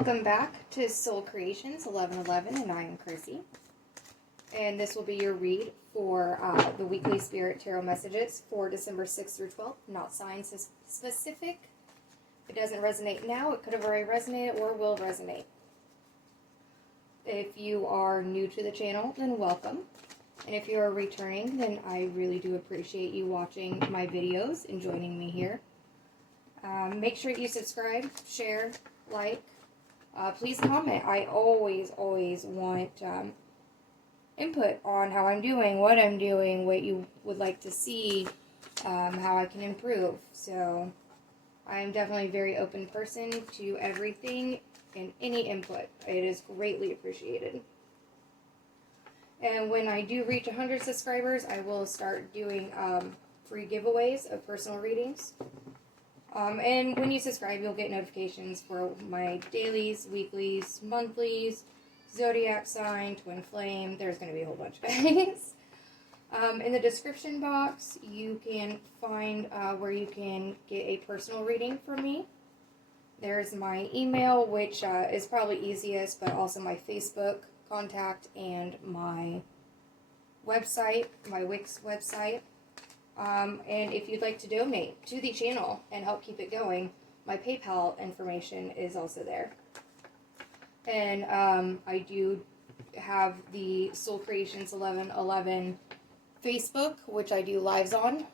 Welcome back to Soul Creations 1111, and I am Chrissy. And this will be your read for the weekly Spirit Tarot messages for December 6th through 12th. Not science specific. If it doesn't resonate now, it could have already resonated or will resonate. If you are new to the channel, then welcome. And if you are returning, then I really do appreciate you watching my videos and joining me here. Make sure you subscribe, share, like. Please comment. I always want input on how I'm doing, what I'm doing, what you would like to see, how I can improve. So I'm definitely a very open person to everything and any input. It is greatly appreciated. And when I do reach 100 subscribers, I will start doing free giveaways of personal readings. And when you subscribe, you'll get notifications for my dailies, weeklies, monthlies, zodiac sign, twin flame. There's going to be a whole bunch of guys. In the description box, you can find where you can get a personal reading from me. There's my email, which is probably easiest, but also my Facebook contact and my website, my Wix website. And if you'd like to donate to the channel and help keep it going, my PayPal information is also there. And I do have the Soul Creations 1111 Facebook, which I do lives on.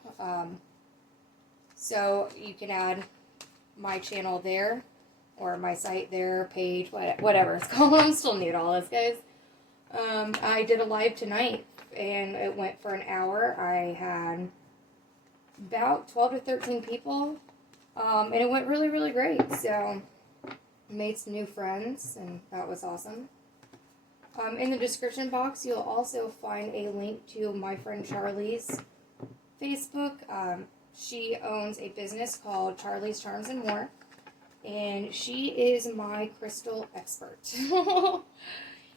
So you can add my channel there, or my site there, page, whatever it's called. I'm still new to all this, guys. I did a live tonight, and it went for an hour. I had about 12 to 13 people, and it went really great. So made some new friends, and that was awesome. In the description box, you'll also find a link to my friend Charlie's Facebook. She owns a business called Charlie's Charms and More, and she is my crystal expert.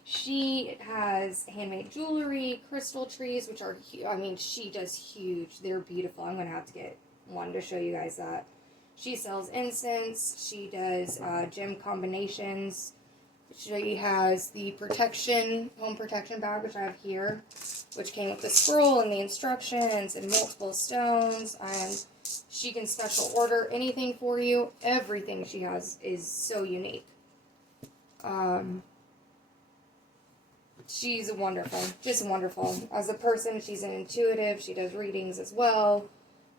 She has handmade jewelry, crystal trees, which are, she does huge. They're beautiful. I'm going to have to get one to show you guys that. She sells incense. She does gem combinations. She has the home protection bag, which I have here, which came with the scroll and the instructions and multiple stones. And she can special order anything for you. Everything she has is so unique. She's wonderful, just wonderful. As a person, she's an intuitive. She does readings as well.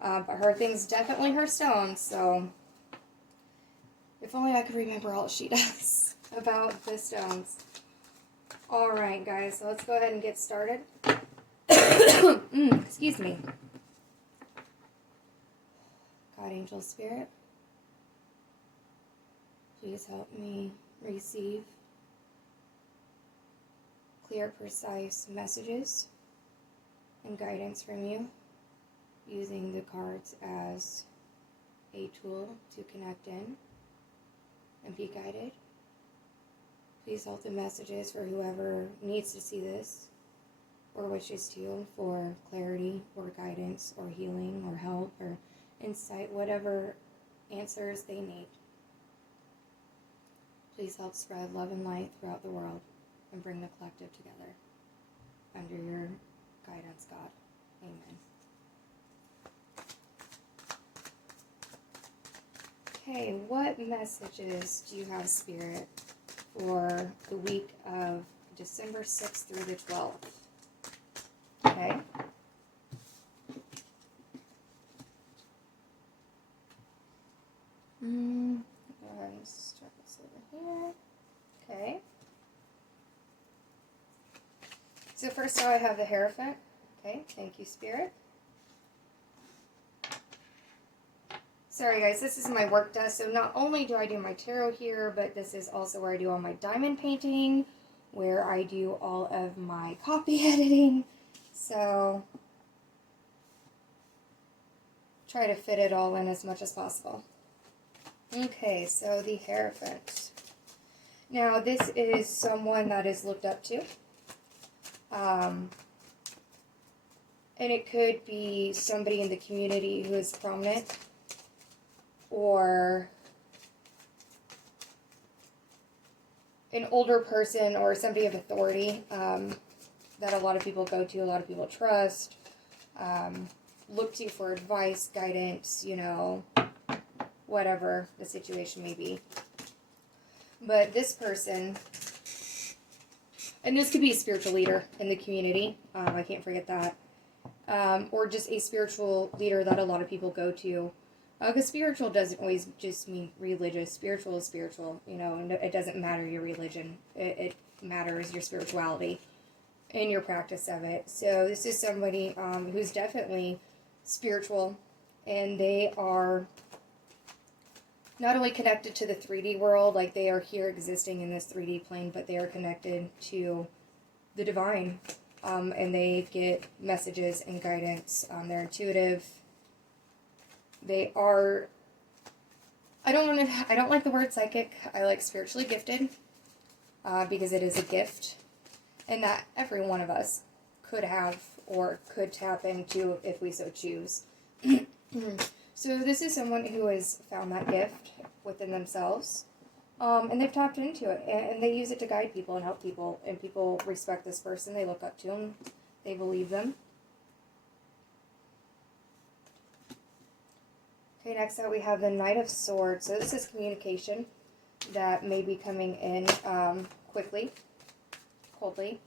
But her thing's definitely her stones, so if only I could remember all she does about the stones. Alright, guys, so let's go ahead and get started. Excuse me. God, Angel Spirit, please help me receive clear, precise messages and guidance from you, using the cards as a tool to connect in and be guided. Please hold the messages for whoever needs to see this or wishes to, for clarity or guidance or healing or help or insight, whatever answers they need. Please help spread love and light throughout the world and bring the collective together. Under your guidance, God. Amen. Okay, what messages do you have, Spirit, for the week of December 6th through the 12th? Okay. Go ahead and start this over here. Okay. So first I have the Hierophant. Okay, thank you, Spirit. Sorry guys, this is my work desk, so not only do I do my tarot here, but this is also where I do all my diamond painting, where I do all of my copy editing. So try to fit it all in as much as possible. Okay, so the Hierophant. Now this is someone that is looked up to. And it could be somebody in the community who is prominent, or an older person or somebody of authority that a lot of people go to, a lot of people trust, look to for advice, guidance, you know, whatever the situation may be. But this person, and this could be a spiritual leader in the community, I can't forget that, or just a spiritual leader that a lot of people go to. Because spiritual doesn't always just mean religious. Spiritual is spiritual, you know, and it doesn't matter your religion. It matters your spirituality and your practice of it. So this is somebody who's definitely spiritual, and they are not only connected to the 3D world, like they are here existing in this 3D plane, but they are connected to the divine, and they get messages and guidance. They're intuitive. They are, I don't like the word psychic. I like spiritually gifted, because it is a gift, and that every one of us could have or could tap into if we so choose. So this is someone who has found that gift within themselves, and they've tapped into it, and they use it to guide people and help people, and people respect this person. They look up to them. They believe them. Okay, next up we have the Knight of Swords. So this is communication that may be coming in quickly, coldly.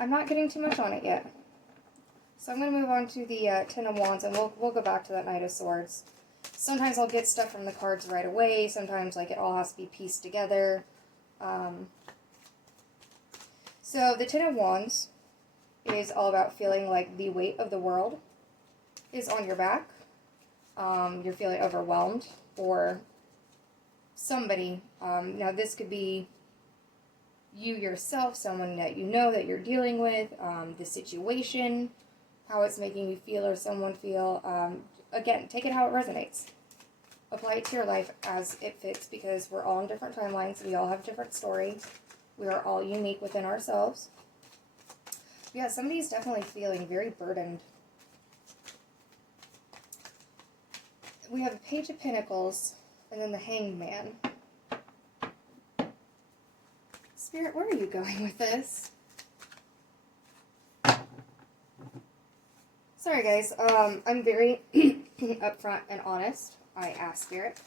I'm not getting too much on it yet. So I'm going to move on to the Ten of Wands, and we'll go back to that Knight of Swords. Sometimes I'll get stuff from the cards right away. Sometimes like it all has to be pieced together. So the Ten of Wands is all about feeling like the weight of the world is on your back. You're feeling overwhelmed, or somebody. Now this could be you yourself, someone that you know that you're dealing with, the situation, how it's making you feel or someone feel. Again, take it how it resonates. Apply it to your life as it fits, because we're all in different timelines. We all have different stories. We are all unique within ourselves. Yeah, somebody's definitely feeling very burdened. We have the Page of Pentacles and then the Hanged Man. Spirit, where are you going with this? Sorry guys, I'm very upfront and honest. I ask Spirit.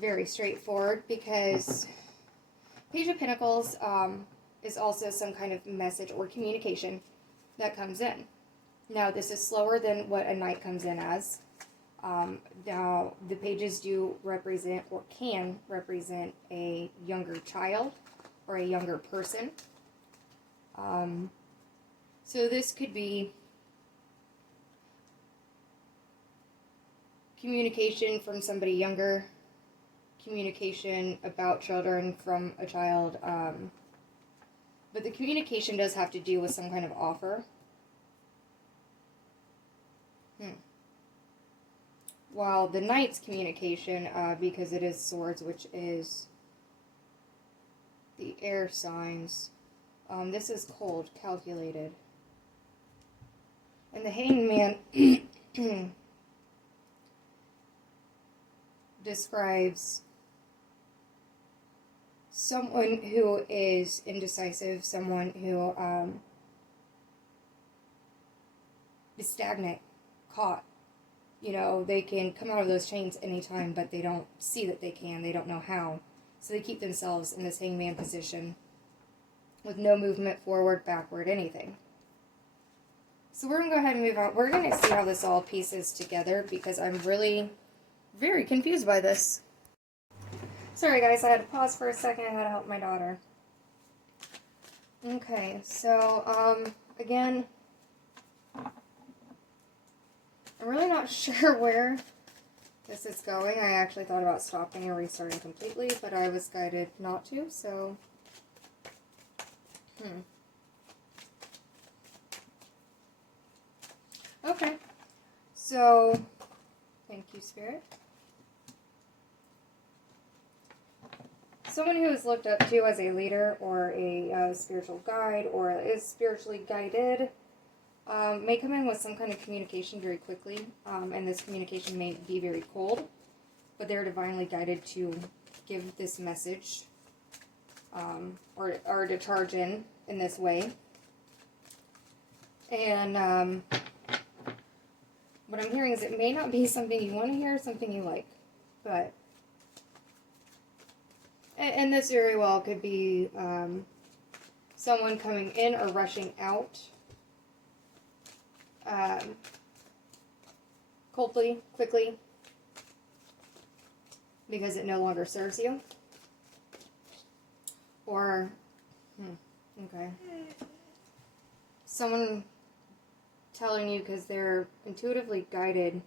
Very straightforward, because Page of Pentacles is also some kind of message or communication that comes in. Now, this is slower than what a Knight comes in as. Now, the pages do represent, or can represent, a younger child or a younger person. So this could be communication from somebody younger, communication about children from a child, but the communication does have to do with some kind of offer. While the Knight's communication, because it is swords, which is the air signs, this is cold, calculated. And the Hanged Man describes someone who is indecisive, someone who is stagnant, caught. You know, they can come out of those chains anytime, but they don't see that they can. They don't know how. So they keep themselves in this hangman position with no movement forward, backward, anything. So we're going to go ahead and move on. We're going to see how this all pieces together, because I'm really very confused by this. Sorry guys, I had to pause for a second. I had to help my daughter. Okay, so, again, I'm really not sure where this is going. I actually thought about stopping and restarting completely, but I was guided not to, so... Okay. So, thank you, Spirit. Someone who is looked up to as a leader or a spiritual guide, or is spiritually guided, may come in with some kind of communication very quickly, and this communication may be very cold, but they're divinely guided to give this message, or to charge in this way. And what I'm hearing is it may not be something you want to hear, something you like, but, and this very well could be someone coming in or rushing out coldly, quickly, because it no longer serves you. Or, okay, someone telling you because they're intuitively guided,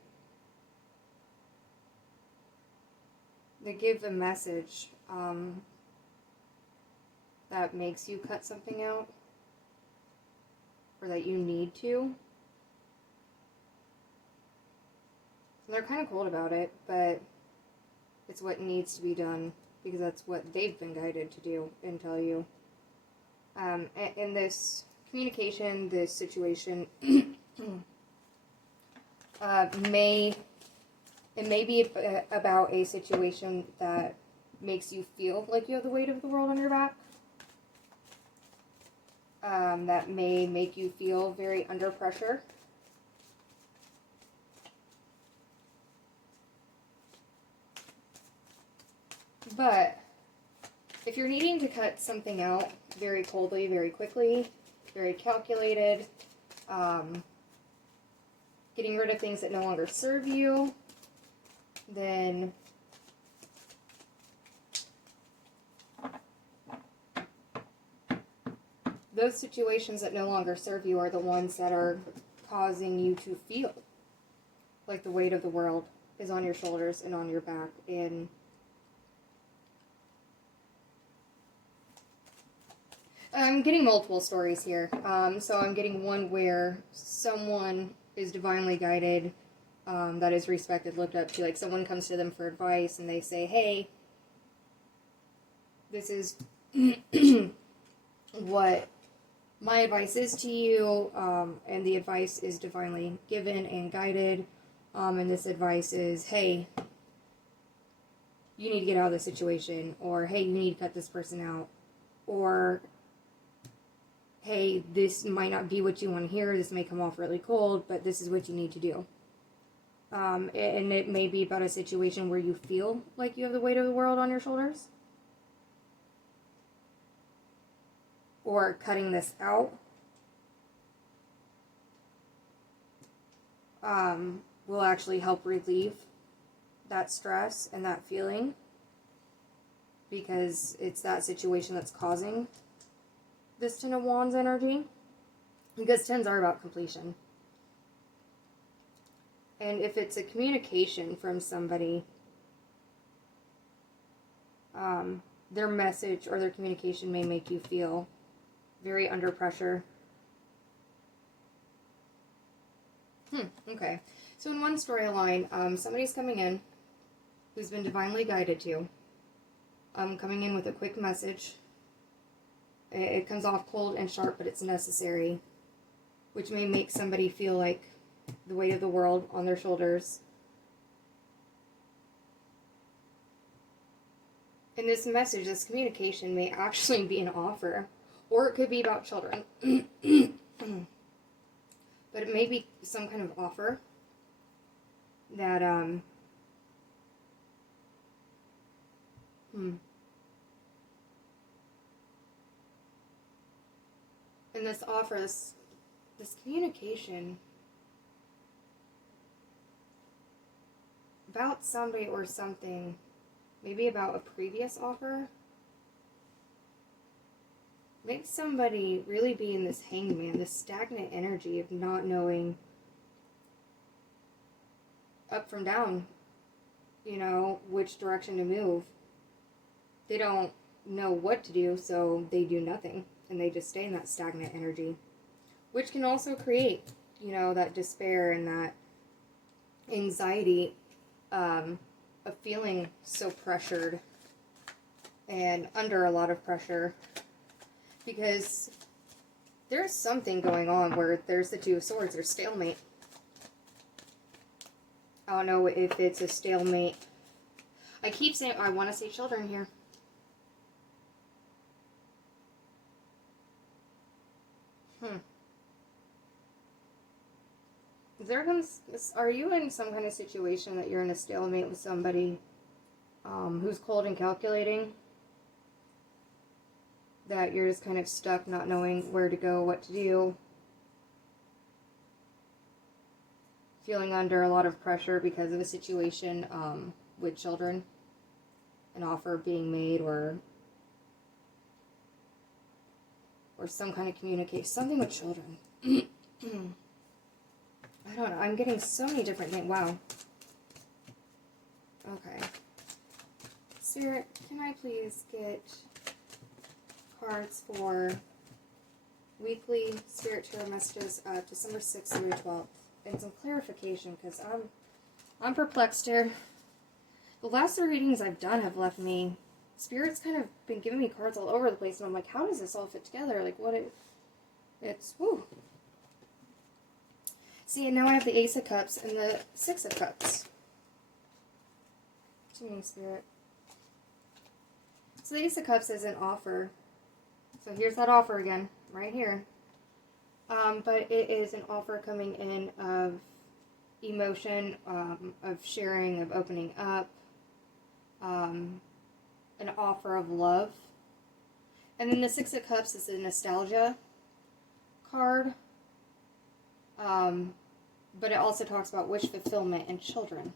they give a message that makes you cut something out, or that you need to. And they're kind of cold about it, but it's what needs to be done, because that's what they've been guided to do and tell you. In this communication, this situation, may be about a situation that makes you feel like you have the weight of the world on your back. That may make you feel very under pressure. But if you're needing to cut something out very coldly, very quickly, very calculated, getting rid of things that no longer serve you, then those situations that no longer serve you are the ones that are causing you to feel like the weight of the world is on your shoulders and on your back. And I'm getting multiple stories here. So I'm getting one where someone is divinely guided, that is respected, looked up to. Like, someone comes to them for advice and they say, hey, this is what my advice is to you, and the advice is divinely given and guided, and this advice is, hey, you need to get out of this situation, or hey, you need to cut this person out, or hey, this might not be what you want to hear, this may come off really cold, but this is what you need to do. And it may be about a situation where you feel like you have the weight of the world on your shoulders, or cutting this out will actually help relieve that stress and that feeling, because it's that situation that's causing this Ten of Wands energy, because tens are about completion. And if it's a communication from somebody, their message or their communication may make you feel very under pressure. Okay. So in one storyline, somebody's coming in who's been divinely guided to, coming in with a quick message. It comes off cold and sharp, but it's necessary, which may make somebody feel like the weight of the world on their shoulders. And this message, this communication, may actually be an offer, or it could be about children. But it may be some kind of offer that, And this offer, this communication about somebody or something, maybe about a previous offer, makes somebody really be in this hangman, this stagnant energy of not knowing up from down, which direction to move. They don't know what to do, so they do nothing, and they just stay in that stagnant energy, which can also create, that despair and that anxiety of feeling so pressured and under a lot of pressure, because There's something going on where there's the Two of Swords. There's stalemate. I don't know if it's a stalemate. I keep saying, I want to say children here. Are you in some kind of situation that you're in a stalemate with somebody who's cold and calculating? That you're just kind of stuck, not knowing where to go, what to do. Feeling under a lot of pressure because of a situation with children. An offer being made or some kind of communication. Something with children. I don't know. I'm getting so many different things. Wow. Okay. Spirit, can I please get cards for weekly Spirit Tarot messages December 6th through 12th? And some clarification, because I'm perplexed here. The last 3 readings I've done have left me... Spirit's kind of been giving me cards all over the place, and I'm like, how does this all fit together? Like, what it's... Whew. See, and now I have the Ace of Cups and the Six of Cups. To me, Spirit. So the Ace of Cups is an offer. So here's that offer again, right here. But it is an offer coming in of emotion, of sharing, of opening up, an offer of love. And then the Six of Cups is a nostalgia card. But it also talks about wish fulfillment and children.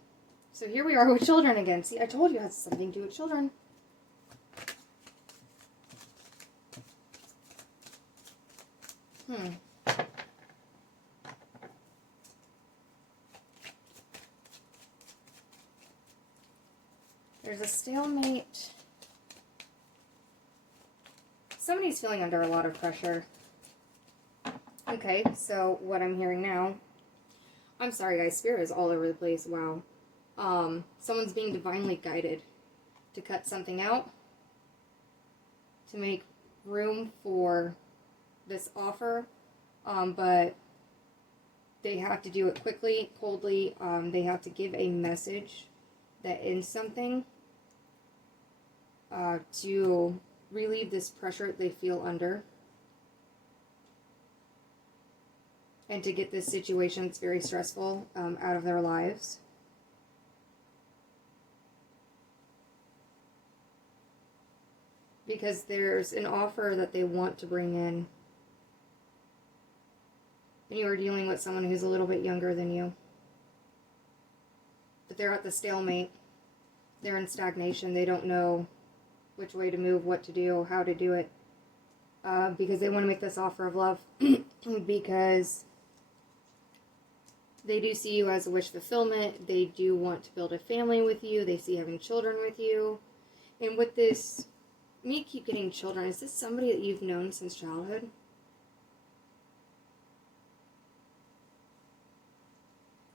So here we are with children again. See, I told you it has something to do with children. There's a stalemate. Somebody's feeling under a lot of pressure. Okay, so what I'm hearing now... I'm sorry, guys. Spirit is all over the place. Wow. Someone's being divinely guided to cut something out. To make room for this offer. But they have to do it quickly, coldly. They have to give a message that ends something. To relieve this pressure they feel under. And to get this situation that's very stressful out of their lives. Because there's an offer that they want to bring in. And you are dealing with someone who's a little bit younger than you. But they're at the stalemate. They're in stagnation. They don't know which way to move, what to do, how to do it. Because they want to make this offer of love. Because... they do see you as a wish fulfillment. They do want to build a family with you. They see having children with you. And with this, me keep getting children. Is this somebody that you've known since childhood?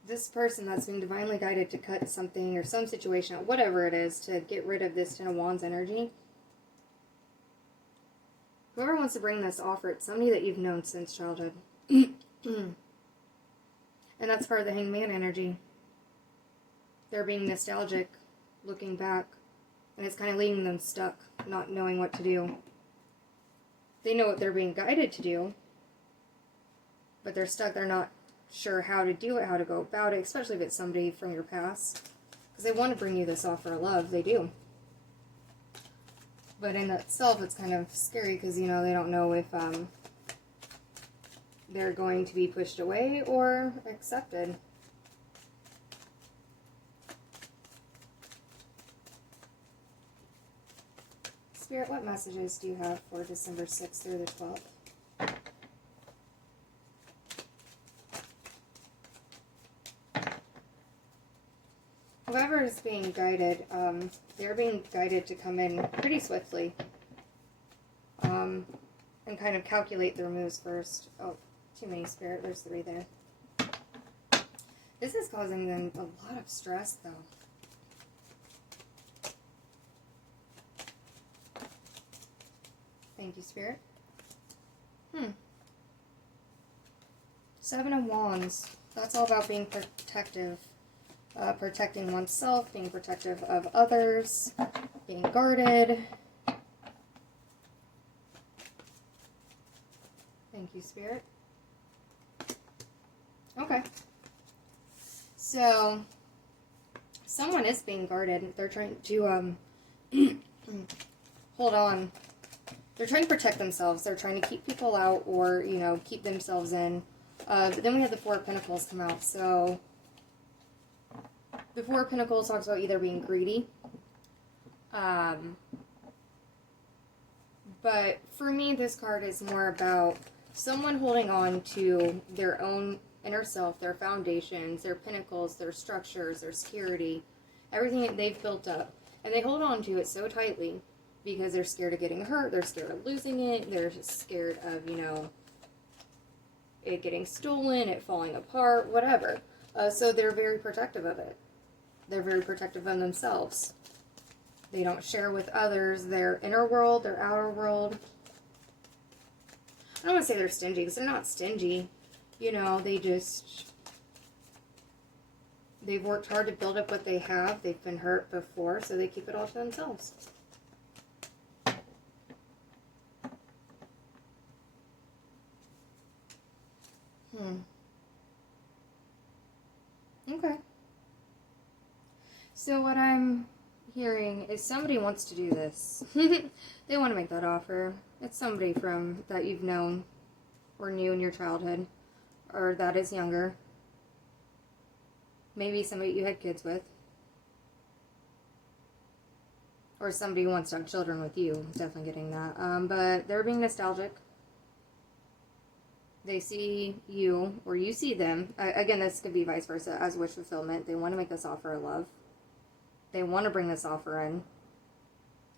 This person that's being divinely guided to cut something or some situation, whatever it is, to get rid of this Ten of Wands energy. Whoever wants to bring this offer, it's somebody that you've known since childhood. And that's part of the Hangman energy. They're being nostalgic, looking back, and it's kind of leaving them stuck, not knowing what to do. They know what they're being guided to do, but they're stuck. They're not sure how to do it, how to go about it, especially if it's somebody from your past. Because they want to bring you this offer of love. They do. But in itself, it's kind of scary because, you know, they don't know if... they're going to be pushed away or accepted. Spirit, what messages do you have for December 6th through the 12th? Whoever is being guided, they're being guided to come in pretty swiftly. And kind of calculate their moves first. Oh. Too many, Spirit. There's 3 there. This is causing them a lot of stress, though. Thank you, Spirit. Seven of Wands. That's all about being protective. Protecting oneself, being protective of others, being guarded. Thank you, Spirit. Okay. So, someone is being guarded. They're trying to, hold on. They're trying to protect themselves. They're trying to keep people out or, you know, keep themselves in. But then we have the Four of Pentacles come out. So, the Four of Pentacles talks about either being greedy. But for me, this card is more about someone holding on to their own inner self, their foundations, their pinnacles, their structures, their security, everything that they've built up. And they hold on to it so tightly because they're scared of getting hurt, they're scared of losing it, they're just scared of, you know, it getting stolen, it falling apart, whatever. So they're very protective of it. They're very protective of themselves. They don't share with others their inner world, their outer world. I don't want to say they're stingy, because they're not stingy. You know, they've worked hard to build up what they have. They've been hurt before, so they keep it all to themselves. Okay. So what I'm hearing is somebody wants to do this. They want to make that offer. It's somebody from that you've known or knew in your childhood, or that is younger. Maybe somebody you had kids with, or somebody who wants to have children with you. Definitely getting that. But they're being nostalgic. They see you, or you see them. Again, this could be vice versa, as wish fulfillment. They want to make this offer of love. They want to bring this offer in.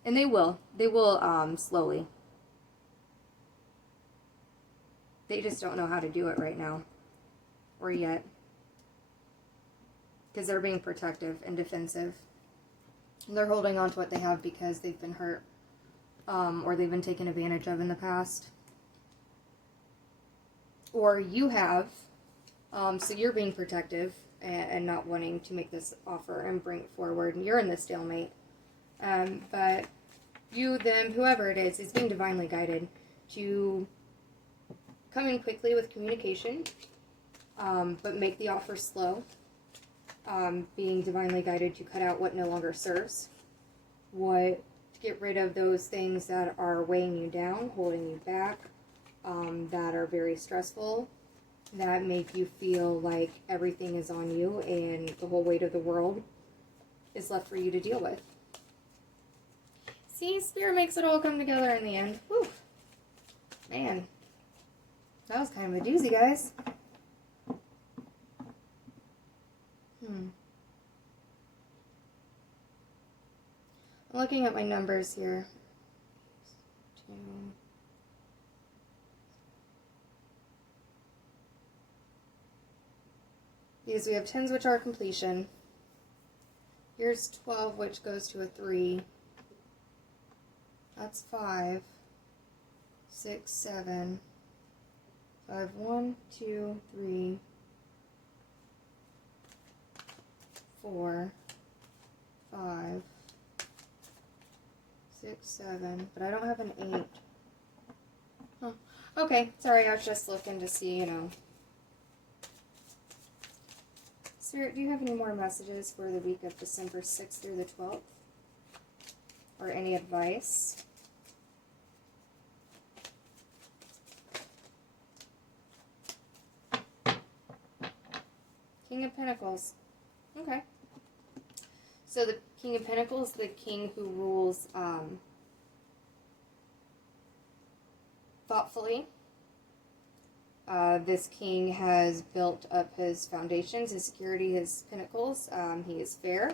And they will. They will, slowly. They just don't know how to do it right now. Or yet. Because they're being protective and defensive. They're holding on to what they have because they've been hurt. Or they've been taken advantage of in the past. Or you have. So you're being protective and not wanting to make this offer and bring it forward. And you're in this stalemate. But you, them, whoever it is being divinely guided to come in quickly with communication, but make the offer slow. Being divinely guided to cut out what no longer serves. To get rid of those things that are weighing you down, holding you back, that are very stressful, that make you feel like everything is on you and the whole weight of the world is left for you to deal with. See, Spirit makes it all come together in the end. Whew. Man, that was kind of a doozy, guys. I'm looking at my numbers here. 2. Because we have 10s, which are completion. Here's 12, which goes to a 3. That's 5. 6, 7. 5, 1, 2, 3, 4, 5, 6, 7. But I don't have an 8. Huh. Okay, sorry, I was just looking to see, you know. Spirit, do you have any more messages for the week of December 6th through the 12th? Or any advice? King of Pentacles. Okay. So the King of Pentacles, the king who rules thoughtfully. This king has built up his foundations, his security, his pinnacles. He is fair.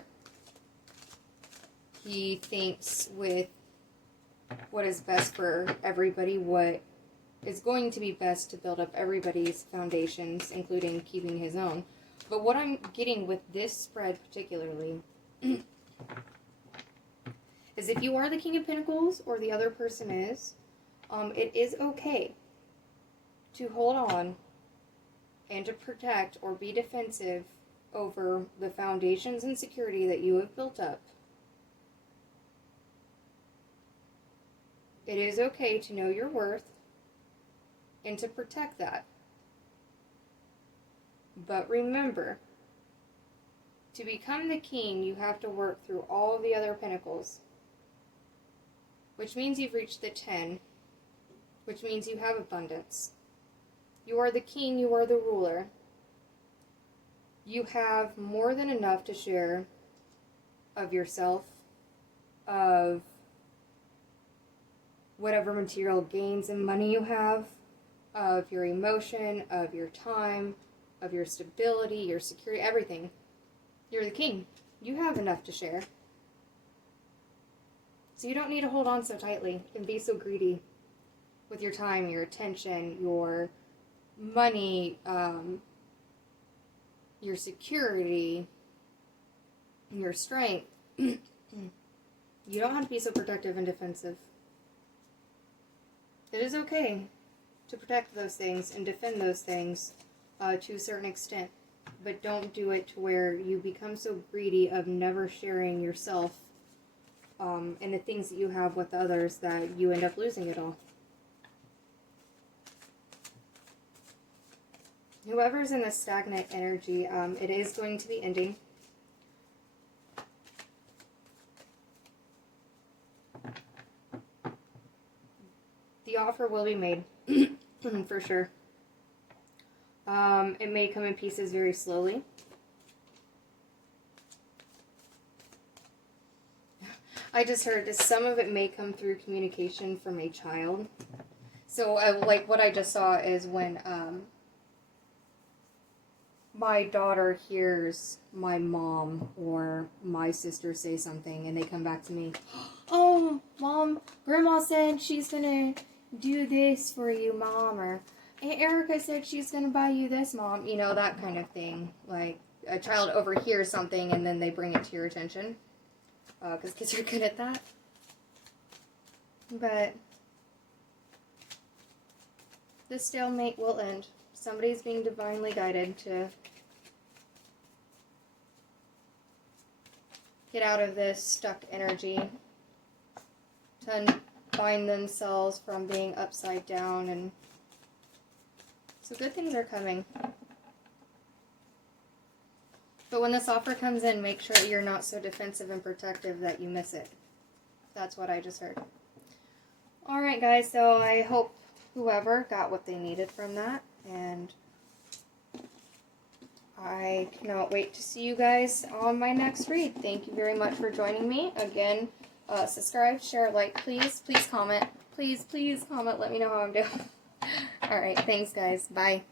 He thinks with what is best for everybody, what is going to be best to build up everybody's foundations, including keeping his own. But what I'm getting with this spread particularly is if you are the King of Pentacles or the other person is, it is okay to hold on and to protect or be defensive over the foundations and security that you have built up. It is okay to know your worth and to protect that. But remember, to become the king, you have to work through all the other pentacles, which means you've reached the 10, which means you have abundance. You are the king, you are the ruler. You have more than enough to share of yourself, of whatever material gains and money you have, of your emotion, of your time, of your stability, your security, everything. You're the king. You have enough to share. So you don't need to hold on so tightly and be so greedy with your time, your attention, your money, your security, your strength. You don't have to be so protective and defensive. It is okay to protect those things and defend those things to a certain extent, but don't do it to where you become so greedy of never sharing yourself and the things that you have with others that you end up losing it all. Whoever's in the stagnant energy, it is going to be ending. The offer will be made, for sure. It may come in pieces very slowly. I just heard that some of it may come through communication from a child. So, like, what I just saw is when my daughter hears my mom or my sister say something and they come back to me, "Oh, Mom, Grandma said she's gonna do this for you, Mom," or "Aunt Erica said she's gonna buy you this, Mom," you know, that kind of thing. Like, a child overhears something and then they bring it to your attention, because kids are good at that. But this stalemate will end. Somebody's being divinely guided to get out of this stuck energy, to unbind themselves from being upside down, and so good things are coming. But when this offer comes in, make sure you're not so defensive and protective that you miss it. That's what I just heard. Alright guys, so I hope whoever got what they needed from that, and I cannot wait to see you guys on my next read. Thank you very much for joining me. Again, subscribe, share, like, please. Please comment. Please comment. Let me know how I'm doing. Alright, thanks guys. Bye.